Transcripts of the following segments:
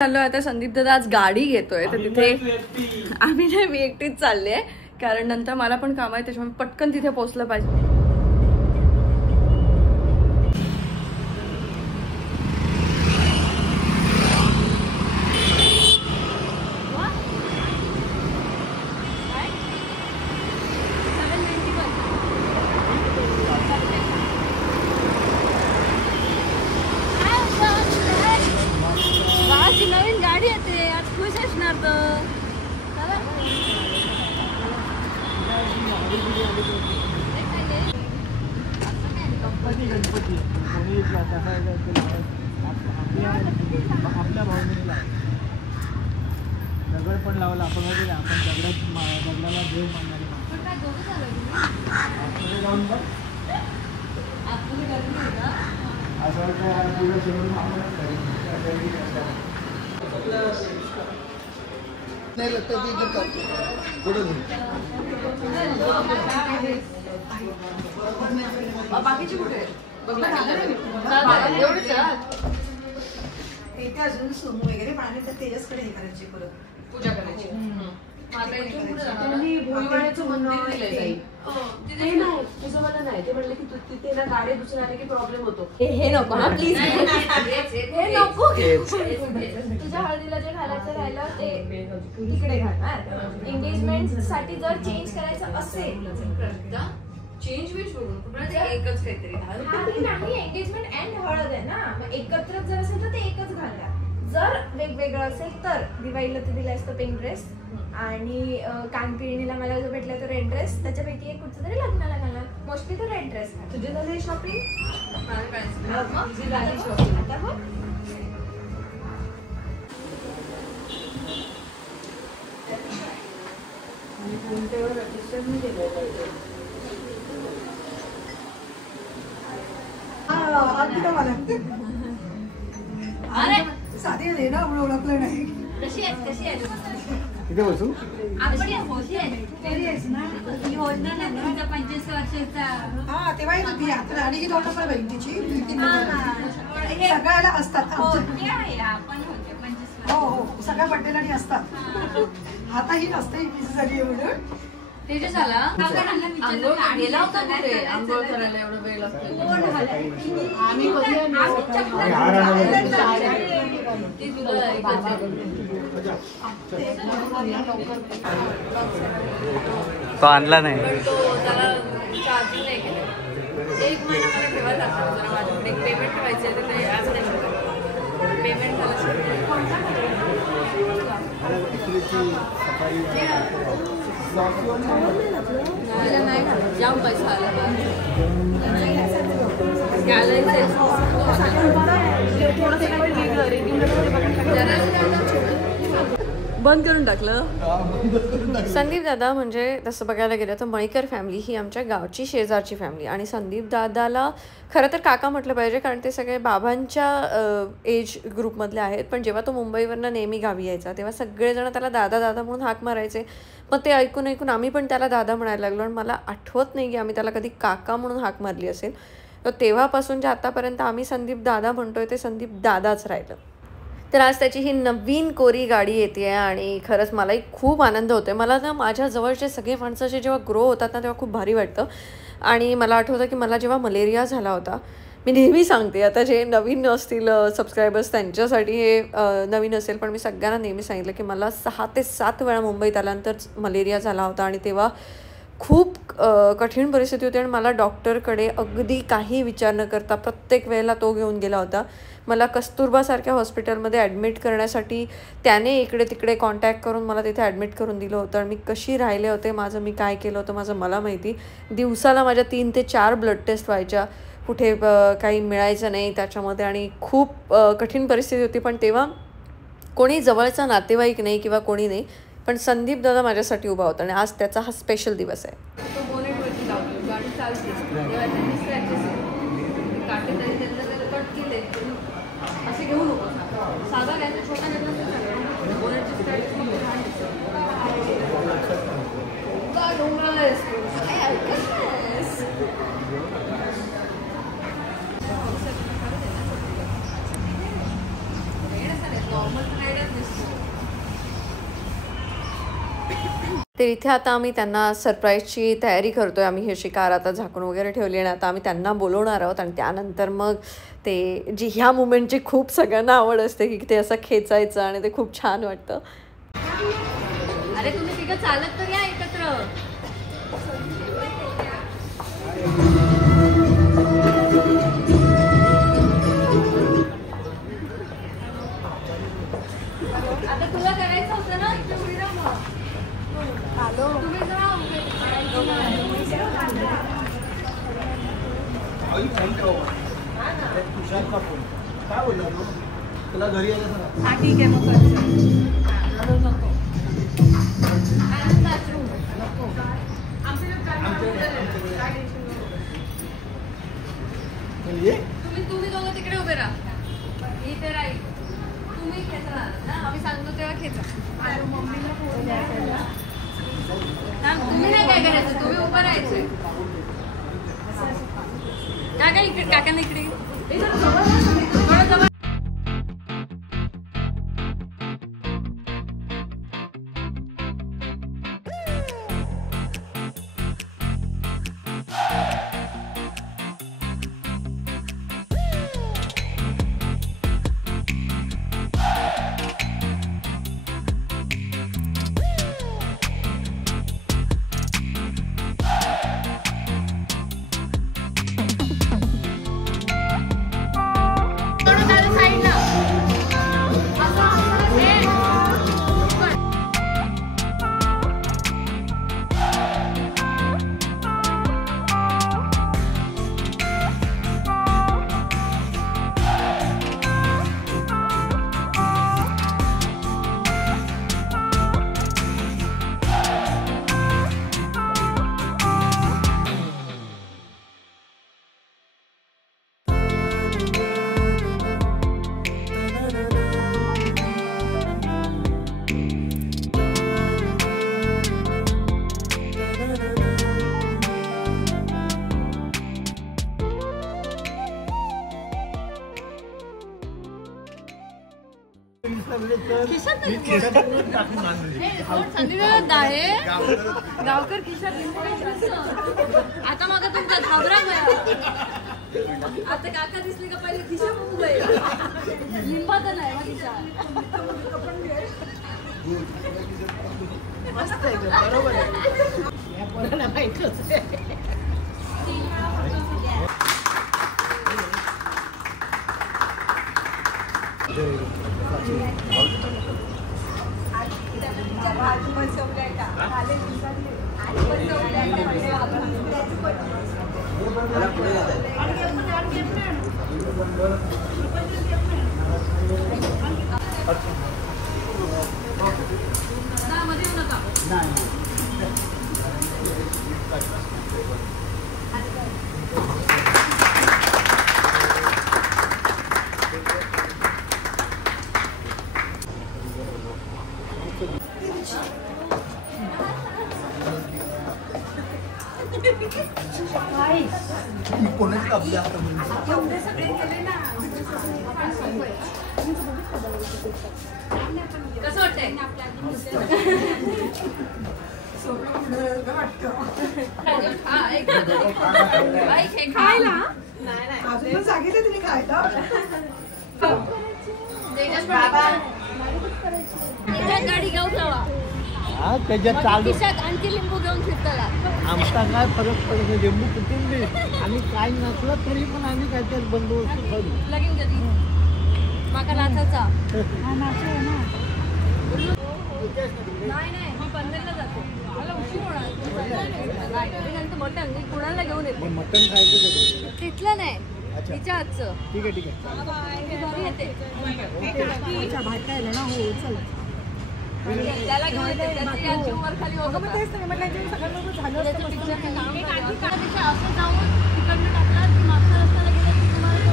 चाललो आता संदीप दादा आज गाडी घेतोय तर तिथे आम्ही नाही मी एकटीच चालले कारण नंतर मला पण काम आहे त्याच्यामुळे पटकन तिथे पोहोचलं पाहिजे. नवीन गाडी येते आज खुश असणार तर दगड पण लावला आपण दगडाला देव बाकीचे कुठे इथे अजून सोमू वगैरे पाणी तर तेजसकडे हे करायची परत पूजा करायची. तुझं मला नाही ते म्हणले की तिथे ना गाडी दुसऱ्या आले की प्रॉब्लेम होतो. हे नको ना प्लीज हे नको. तुझ्या हळदीला जे घालायचं राहिलं ते तिकडे घालणार. एंगेजमेंट साठी जर चेंज करायचं असेल चेंज बी सोडून एकच काहीतरी नाही एंगेजमेंट अँड हळद आहे ना मग एकत्र जर असेल तर ते एकच घालणार. जर वेगवेगळं असेल तर दिवाळीला तर दिला असतं पिंक ड्रेस आणि कानपिळणीला मला जो भेटला तो रेड ड्रेस त्याच्यापैकी एक कुठचं तरी लग्नाला घालणार. मोस्टली तर रेड ड्रेस. तुझी झाली शॉपिंग आता हो साधी आहे ना आपण ओळखलं नाही. तिथे बसू हा तेव्हा येत होती आता आणि ही दोन बहिणीची सगळ्याला असतात. हो हो सगळ्या बड्डेला असतात. आता ही नसते झाली म्हणून तेजस आला आंघोळ गेला होता कुठे आंघोळ करायला एवढं वेळ लागतो. तो आणला नाही त्याला चार्जिंग नाही केलं. एक महिना मला ठेवायला लागतो जरा माझ्याकडे पेमेंट करायचं आहे ते आज नाही शकत. पेमेंट नाही घालत जाम पैसा आला बंद करून टाकलं. संदीप दादा म्हणजे तसं बघायला गेलं तर मळीकर फॅमिली ही आमच्या गावची शेजारची फॅमिली आणि संदीप दादाला खरं तर काका म्हटलं पाहिजे कारण ते सगळे बाबांच्या एज ग्रुपमधले आहेत. पण जेव्हा तो मुंबईवरनं नेहमी गावी यायचा तेव्हा सगळेजण त्याला दादा दादा म्हणून हाक मारायचे. मग ते ऐकून ऐकून आम्ही पण त्याला दादा म्हणायला लागलो आणि मला आठवत नाही की आम्ही त्याला कधी काका म्हणून हाक मारली असेल. तर तेव्हापासून जे आतापर्यंत आम्ही संदीप दादा म्हणतोय ते संदीप दादाच राहिलं. तर आज त्याची ही नवीन कोरी गाडी येते आहे आणि खरंच मलाही खूप आनंद होतो आहे. मला ना माझ्या जवळचे सगळे माणसाचे जेव्हा ग्रो होतात ना तेव्हा खूप भारी वाटतं. आणि मला आठवतं की मला जेव्हा मलेरिया झाला होता मी नेहमी सांगते आता जे नवीन असतील सबस्क्रायबर्स त्यांच्यासाठी हे नवीन असेल पण मी सगळ्यांना नेहमी सांगितलं की मला 6 ते 7 वेळा मुंबईत आल्यानंतर मलेरिया झाला होता आणि तेव्हा खूप कठीण परिस्थिती होती आणि मला डॉक्टरकडे अगदी काही विचार न करता प्रत्येक वेळेला तो घेऊन गेला होता. मला कस्तुरबासारख्या हॉस्पिटलमध्ये ॲडमिट करण्यासाठी त्याने इकडे तिकडे कॉन्टॅक्ट करून मला तिथे ॲडमिट करून दिलं होतं. आणि मी कशी राहिले होते माझं मी काय केलं होतं माझं मला माहिती. दिवसाला माझ्या 3 ते 4 ब्लड टेस्ट व्हायच्या. कुठे काही मिळायचं नाही त्याच्यामध्ये आणि खूप कठीण परिस्थिती होती. पण तेव्हा कोणी जवळचा नातेवाईक नाही किंवा कोणी नाही पण संदीप दादा माझ्यासाठी उभा होता आणि आज त्याचा हा स्पेशल दिवस आहे. असे घेऊ नको साधा घ्यायचा छोटा नॉर्मल तर इथे आता आम्ही त्यांना सरप्राईजची तयारी करतोय. आम्ही ही अशी कार आता झाकून वगैरे ठेवली आणि आता आम्ही त्यांना बोलवणार आहोत आणि त्यानंतर मग ते जी ह्या मुमेंटची खूप सगळ्यांना आवड असते की ते असं खेचायचं आणि ते खूप छान वाटतं. अरे तुम्ही तिघं चालत तर या एकत्र. आता तुला करायचं होतं ना तुम्ही काय बोलला तुला घरी यायचं हा ठीक आहे मग तुम्ही दोघं तिकडे उभे राहा. इथे राहील तुम्ही खेचणार ना आम्ही सांगतो तेव्हा खेचा. तुम्ही नाही काय करायचं तुम्ही उभं राहायचंय. काका इकडे काकांना इकडे थोडं जवळ. गावकर खिशात आता मग तुमचा घाबरा गया. आता काका दिसले का पहिले खिशा बघू गए लिंबा तर नाही खिशा मस्त आहे बरोबर आहे. या पोराला माहितच आहे. कोणाची आपली आता कसं वाटतंय खायला अजून सांगितलं तिने खायला. गाडी घेऊन जावा त्याच्यात चालू आणखी लिंबू घेऊन फिरताला. आमचा काय फरक पडतो लिंबू कुठून दे आणि काय नसलं तरी पण आम्ही काहीतरी बंदोबस्त करू. लगेच कधी माका नाचायचा नाही नाही मी पंधरला जाते मला उशीर होणार. मटन मी कुणाला घेऊन येते. मटण खायचं तिथलं नाही तिच्या हातचं. ठीक आहे ठीक आहे. त्याला घेऊन येते त्याची आजी वर खाली होतं. तेच नाही म्हटलं सगळ्यांना झालं असं जाऊन तिकडनं टाकला की मागच्या रस्त्याला गेलं की तुम्हाला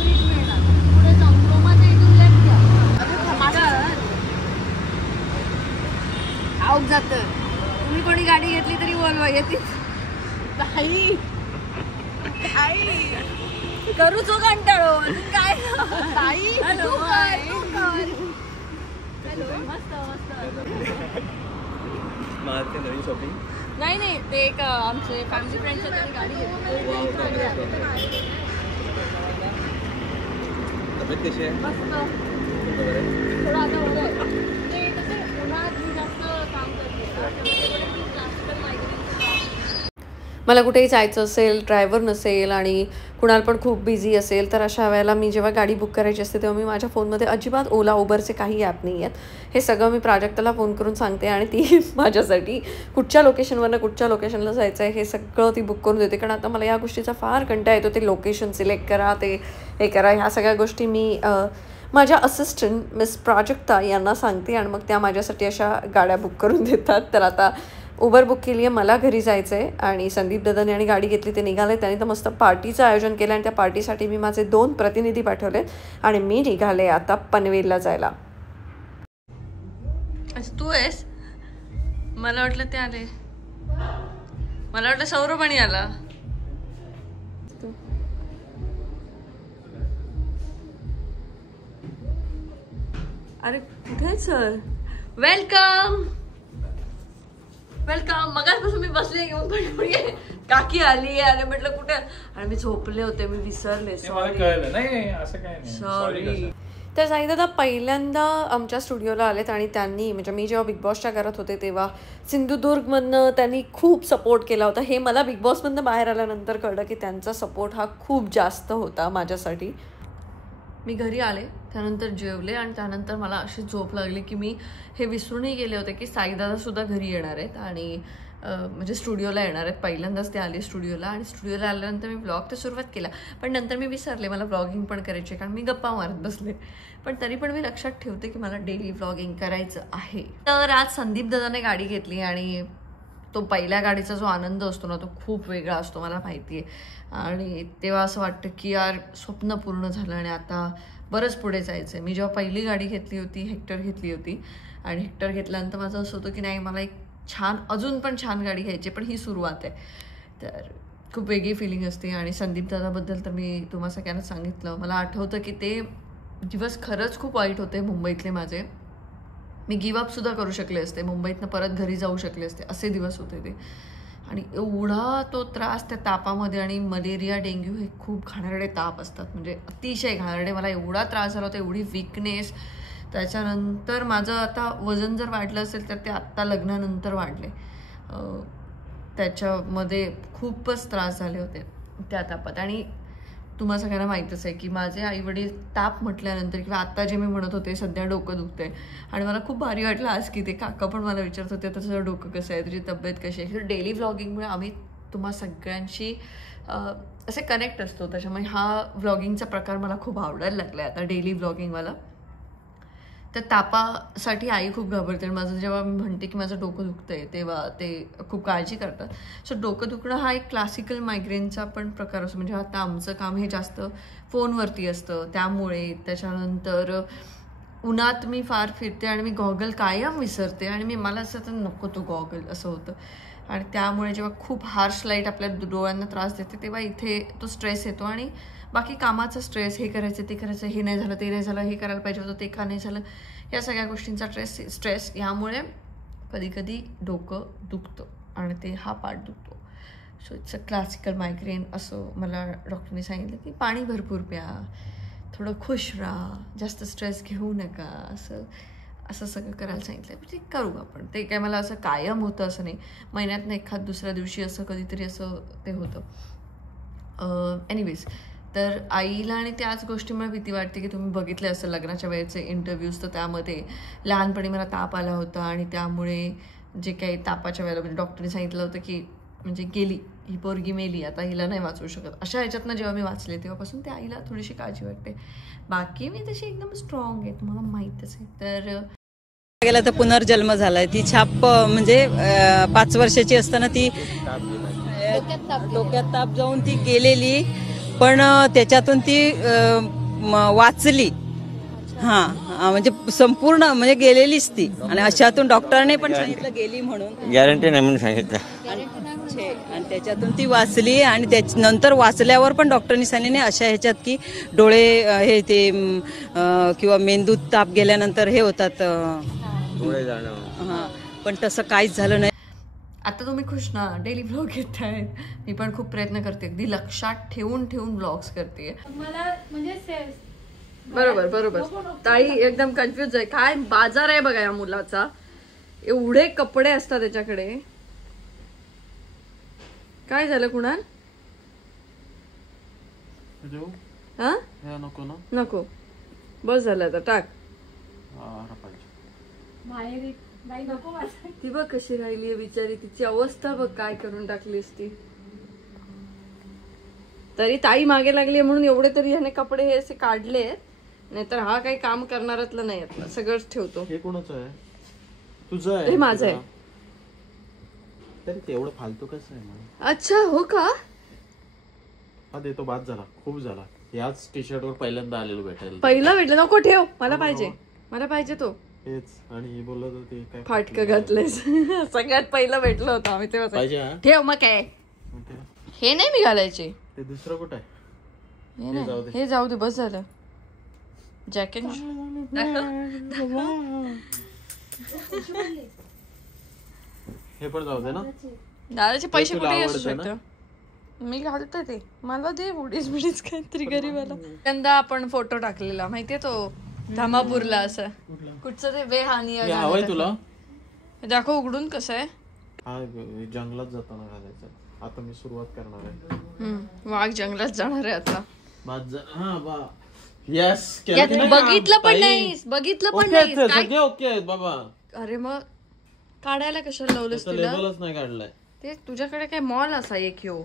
ब्रिज मिळणार. पुढे जाऊन रोमाच्या इथून लेफ्ट घ्या आऊट जातं. तुम्ही कोणी गाडी घेतली तरी बोलवा येते करू तो कंटाळो काय मारते नवीन शॉपिंग नाही ते एक आमचे फॅमिली फ्रेंड्स आहेत गाडी घेतली. तब्येत कशी आहे? मस्त. थोडं आता बरं आहे. ते कसं उन्हात मी जास्त काम करते. मला कुठेही जायचं असेल, ड्रायव्हर नसेल आणि कुणाला पण खूप बिझी असेल, तर अशा वेळेला मी जेव्हा गाडी बुक करायची असते तेव्हा मी माझ्या फोनमध्ये अजिबात ओला उबरचे काही ॲप नाही आहेत. हे सगळं मी प्राजक्ताला फोन करून सांगते आणि ती माझ्यासाठी कुठच्या लोकेशनवरनं कुठच्या लोकेशनला जायचं आहे हे सगळं ती बुक करून देते. कारण आता मला या गोष्टीचा फार कंटाळा येतो. ते लोकेशन सिलेक्ट करा, ते हे करा, ह्या सगळ्या गोष्टी मी माझ्या असिस्टंट मिस प्राजक्ता यांना सांगते आणि मग त्या माझ्यासाठी अशा गाड्या बुक करून देतात. तर आता उबर बुक केली आहे, मला घरी जायचं आहे आणि संदीप दादाने आणि गाडी घेतली, ते निघाले. त्याने तर मस्त पार्टीचं आयोजन केलं आणि त्या पार्टीसाठी मी माझे 2 प्रतिनिधी पाठवले आणि मी निघाले आता पनवेलला जायला. अच्छा तू आहेस? मला वाटलं ते आले, मला वाटलं सौरभ आणि आला. अरे कुठे सर? Welcome welcome. मगाचपासून मी बसले घेऊन पण काकी आली आणि म्हटलं कुठे, आणि मी झोपले होते, मी विसरले. सॉरी. तर साई दादा पहिल्यांदा आमच्या स्टुडिओला आलेत आणि त्यांनी म्हणजे मी जेव्हा बिग बॉसच्या करत होते तेव्हा सिंधुदुर्गमधनं त्यांनी खूप सपोर्ट केला होता. हे मला बिग बॉसमधनं बाहेर आल्यानंतर कळलं की त्यांचा सपोर्ट हा खूप जास्त होता माझ्यासाठी. मी घरी आले, त्यानंतर जेवले आणि त्यानंतर मला अशी झोप लागली की मी हे विसरूनही गेले होते की साईदादासुद्धा घरी येणार आहेत आणि म्हणजे स्टुडिओला येणार आहेत. पहिल्यांदाच ते आले स्टुडिओला आणि स्टुडिओला आल्यानंतर मी व्लॉग तर सुरुवात केला, पण नंतर मी विसरले मला व्लॉगिंग पण करायची कारण मी गप्पा मारत बसले. पण तरी पण मी लक्षात ठेवते की मला डेली व्लॉगिंग करायचं आहे. तर आज संदीप दादाने गाडी घेतली आणि तो पहिल्या गाडीचा जो आनंद असतो ना तो खूप वेगळा असतो, मला माहिती आहे. आणि तेव्हा असं वाटतं की यार स्वप्न पूर्ण झालं आणि आता बरंच पुढे जायचं आहे. मी जेव्हा पहिली गाडी घेतली होती, हेक्टर घेतली होती आणि हेक्टर घेतल्यानंतर माझं असं होतं की नाही मला एक छान अजून पण छान गाडी घ्यायची, पण ही सुरुवात आहे. तर खूप वेगळी फिलिंग असते. आणि संदीप दादाबद्दल तर मी तुम्हाला सगळ्यांना सांगितलं. मला आठवतं की ते दिवस खरंच खूप वाईट होते मुंबईतले माझे. मी गिवअपसुद्धा करू शकले असते, मुंबईतनं परत घरी जाऊ शकले असते, असे दिवस होते ते. आणि एवढा तो त्रास त्या तापामध्ये, आणि मलेरिया डेंग्यू हे खूप घाणेरडे ताप असतात, म्हणजे अतिशय घाणेरडे. मला एवढा त्रास झाला होता, एवढी वीकनेस. त्याच्यानंतर माझं आता वजन जर वाढलं असेल तर ते आत्ता लग्नानंतर वाढले. त्याच्यामध्ये खूपच त्रास झाले होते त्या तापात. आणि तुम्हाला सगळ्यांना माहीतच आहे की माझे आईवडील ताप म्हटल्यानंतर किंवा आत्ता जे मी म्हणत होते सध्या डोकं दुखतंय, आणि मला खूप भारी वाटलं आज की ते काका पण मला विचारत होते तर तुझं डोकं कसं आहे, तुझी तब्येत कशी आहे. तर डेली व्लॉगिंगमुळे आम्ही तुम्हा सगळ्यांशी असे कनेक्ट असतो, त्याच्यामुळे हा व्लॉगिंगचा प्रकार मला खूप आवडायला लागला आहे आता डेली व्लॉगिंगवाला. तर तापासाठी आई खूप घाबरते. माझं जेव्हा मी म्हणते की माझं डोकं दुखतं आहे तेव्हा ते खूप काळजी करतात. सो डोकं दुखणं हा एक क्लासिकल मायग्रेनचा पण प्रकार असतो. म्हणजे आता आमचं काम हे जास्त फोनवरती असतं, त्यामुळे त्याच्यानंतर उन्हात मी फार फिरते आणि मी गॉगल कायम विसरते आणि मला असं तर नको तो गॉगल असं होतं. आणि त्यामुळे जेव्हा खूप हार्श लाईट आपल्या डोळ्यांना त्रास देते तेव्हा इथे तो स्ट्रेस येतो. आणि बाकी कामाचा स्ट्रेस, हे करायचं ते करायचं, हे नाही झालं ते नाही झालं, हे करायला पाहिजे होतं ते का नाही झालं, या सगळ्या गोष्टींचा स्ट्रेस यामुळे कधी कधी डोकं दुखतं आणि ते हा पार्ट दुखतो. So it's a classical migraine असं मला डॉक्टरने सांगितलं की पाणी भरपूर प्या, थोडं खुश राहा, जास्त स्ट्रेस घेऊ नका, असं सगळं करायला सांगितलं. ते करू आपण. ते काय मला असं कायम होतं असं नाही, महिन्यातनं एखाद दुसऱ्या दिवशी असं कधीतरी असं ते होतं. एनिवेज, तर आईला आणि त्याच गोष्टीमुळे भीती वाटते की तुम्ही बघितले असं लग्नाच्या वेळेचे इंटरव्ह्यूज, तर त्यामध्ये लहानपणी मला ताप आला होता आणि त्यामुळे जे काही तापाच्या वेळेला म्हणजे डॉक्टरने सांगितलं होतं की म्हणजे गेली ही पोरगी, मेली, आता हिला नाही वाचवू शकत. अशा ह्याच्यातनं जेव्हा मी वाचले तेव्हापासून त्या आईला थोडीशी काळजी वाटते. बाकी मी तशी एकदम स्ट्रॉंग आहे, तुम्हाला माहीतच आहे. तर गेला तर पुनर्जन्म झालाय. ती छाप म्हणजे 5 वर्षाची असताना ती डोक्यात ताप जाऊन ती गेलेली, पण त्याच्यातून ती वाचली. म्हणजे संपूर्ण म्हणजे गेलेलीच ती. आणि अशातून डॉक्टरने पण सांगितलं गेली म्हणून, गॅरंटी नाही म्हणून सांगितलं. आणि त्याच्यातून ती वाचली. आणि नंतर वाचल्यावर पण डॉक्टरनी सांगितले अशा ह्याच्यात की डोळे हे ते किंवा मेंदूत ताप गेल्यानंतर हे होतात, पुढे जाणं. हां, पण तसं काहीच झालं नाही. आता तुम्ही खुश ना, डेली ब्लॉग घेत आहेत. मी पण खूप प्रयत्न करते, अगदी लक्षात ठेवून ठेवून ब्लॉग्स करते. मला म्हणजे बरोबर बरोबर. ताई एकदम कन्फ्युज आहे. काय बाजार आहे बघा या मुलाचा, एवढे कपडे असतात त्याच्याकडे. काय झालं कुणाल? हा नको ना, नको, बस झालं आता, टाक. बाहेर बाई नको माझं. ती बघ कशी राहिली बिचारी, तिची अवस्था बघ काय करून टाकलीस ती. तरी ताई मागे लागली म्हणून एवढे तरी ह्याने कपडे हे असे काढले, नाहीतर हा काही काम करणारातलं नाही, यातलं सगळंच ठेवतो. हे कोणाचं आहे? तुझं आहे? हे माझं आहे. तरी तेवढं फालतू कसं आहे मग? अच्छा, हो का? हा देतो, बाद झाला, खूप झाला. याच टी शर्ट वर पहिल्यांदा आलेलो भेटायला. पहिला भेटलं, नको ठेव, मला पाहिजे, मला पाहिजे तो. हेच, आणि हे बोलत होते काय फाटकं घातलेस. सगळ्यात पहिलं भेटलं होतं आम्ही तेव्हा. पाहिजे. हा ठेव मग काय, हे नाही मी घालायचे. ते दुसरं कुठं आहे? हे नाही, हे जाऊ दे, बस झालं. जॅकेट हे पण जाऊ दे ना. दादाचे पैसे तुला कुठे असू आवडतं ना? शकतं, मी घालते ते, मला दे उडीच बिडीच काहीतरी गरीबाला. यंदा आपण फोटो टाकलेला माहितीये तो धामापूरला, असं कुठचं ते बेहानिया हे हवंय तुला? दाखव उघडून कसं आहे. हा जंगलात जाताना घालायचं. आता मी सुरुवात करणार आहे. वाघ जंगलात जाणार आहे आता. येस, बघितलं पण नाहीस, बघितलं पण नाहीस काय? सगळे ओके आहेत बाबा. अरे मग काढायला कशाला लावलंस तिला? लेबलच नाही काढलाय. ते तुझ्याकडे काय मॉल असा एक ह्यो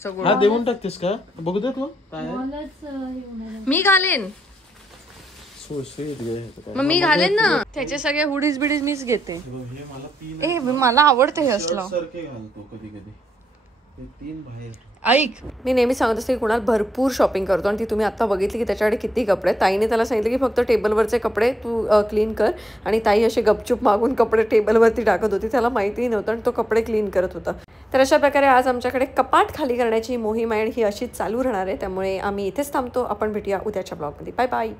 सगळं. हा देऊन टाकतेस का? बघू दे तू काय आहे. मी घालेन, मग मी घालेन ना. त्याचे सगळे हुडीज बिडीज मीच घेते. हे मला तीन ए मला आवडते हे असलं. सारखे घालतो कधी कधी. हे तीन बाहेर. ऐक, मी नेहमी सांगत असते की कुणाल भरपूर शॉपिंग करतो, आणि ती तुम्ही आता बघितली की त्याच्याकडे किती कपडे आहेत. ताईने त्याला सांगितलं की फक्त टेबलवरचे कपडे तू क्लीन कर, आणि ताई असे गपचूप मागून कपडे टेबलवरती टाकत होती. त्याला माहितीही नव्हतं आणि तो कपडे क्लीन करत होता. तर अशा प्रकारे आज आमच्याकडे कपाट खाली करण्याची मोहीम आहे, ही अशीच चालू राहणार आहे. त्यामुळे आम्ही इथेच थांबतो. आपण भेटूया उद्याच्या ब्लॉगमध्ये. Bye bye.